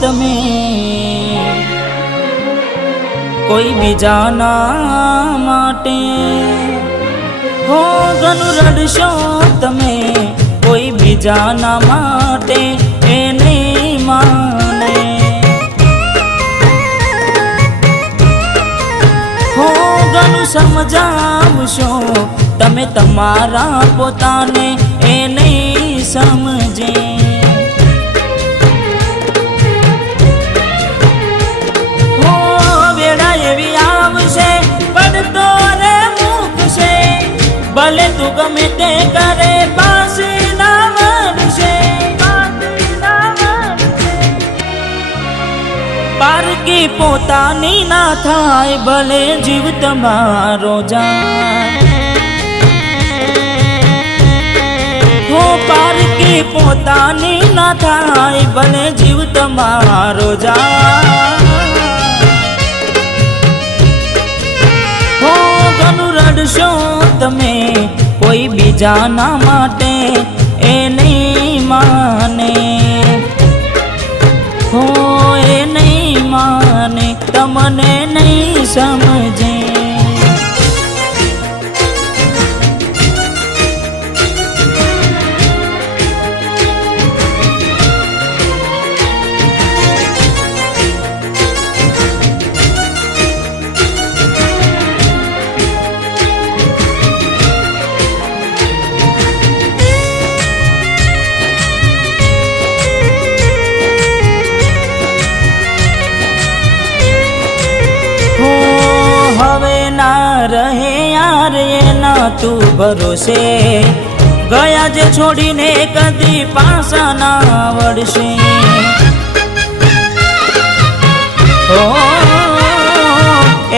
તમે કોઈ બીજાના માટે, હો ઘણું રડશો તમે કોઈ બીજાના માટે એ નહીં માને, હો ઘણું સમજાવશો તમે તમારા પોતાને એ નહીં સમજે, હો વેળા એવી આવશે પડતો રે મૂકશે, ભલે તું ગમે તે કરે પાછી ના વળશે, પારકી પોતાની ના થાય ભલે જીવ તમારો જાય, હો પારકી પોતાની ના થાય ભલે જીવ તમારો જાય, હો ઘણું રડશો તમે કોઈ બીજાના માટે એ નહીં માને, હો એ નહીં માને તમને નહીં સમજે, રહે યાર એના તું ભરોસે, ગયા જે છોડીને કદી પાછા ના વળશે, ઓ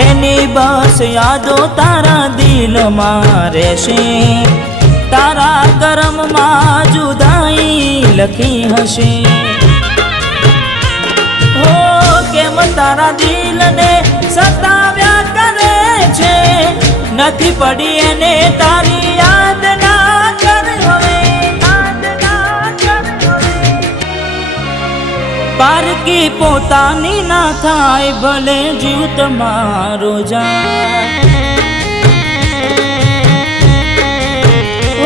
એની બસ યાદો તારા દિલમાં રહેશે, તારા કર્મમાં જુદાઈ લખી હશે, હો કેમ તારા દિલને સતાવ્યા કરે છે, નથી પડી એને તારી યાદ ના કર હવે, પારકી પોતાની ના થાય ભલે જીવ તમારો જાય,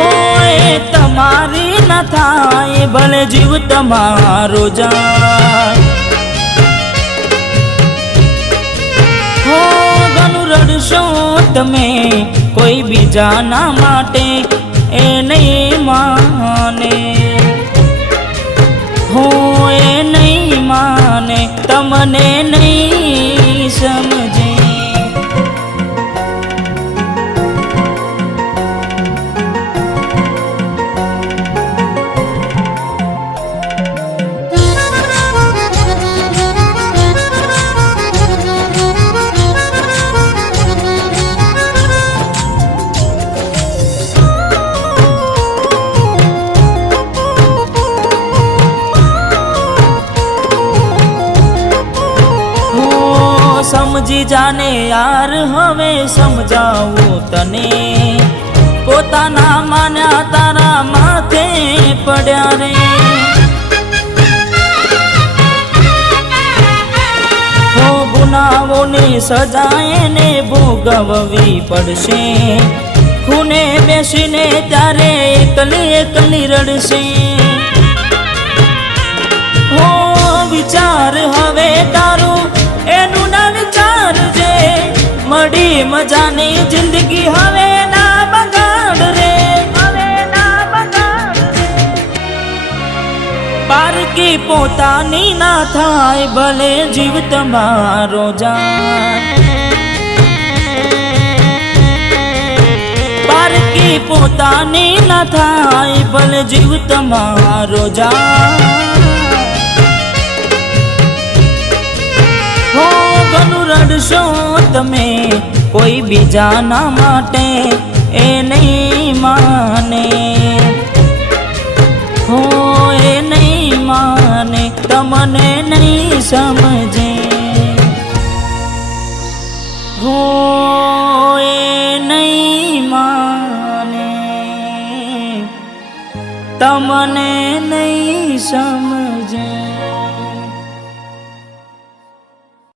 ઓય તમારી ના થાય ભલે જીવ તમારો જાય, હો ઘણું રડશો તમે કોઈ બીજાના માટે એ નહીં માને, હો એ નહીં માને તમને નહીં સમજે, સમજી જાને યાર હવે સમજાવું તને, પોતાના માન્યા તારા માથે પડ્યા રે, હો ગુનાઓની સજા એને ભોગવવી પડશે, ખૂને બેસીને ત્યારે એકલી એકલી રડશે, હો વિચાર હવે તારું એનું ના વિચારજે, મળી મજાની જિંદગી હવે ના બગાડ રે, પારકી પોતાની ના થાય ભલે જીવ તમારો જાય, પારકી પોતાની ના થાય ભલે જીવ તમારો જાય, હો ઘણું રડશો તમે કોઈ બીજાના માટે એ નહીં માને, હો એ નહીં માને તમને નહીં સમજે, હો એ નહીં માને તમને નહીં સમજે।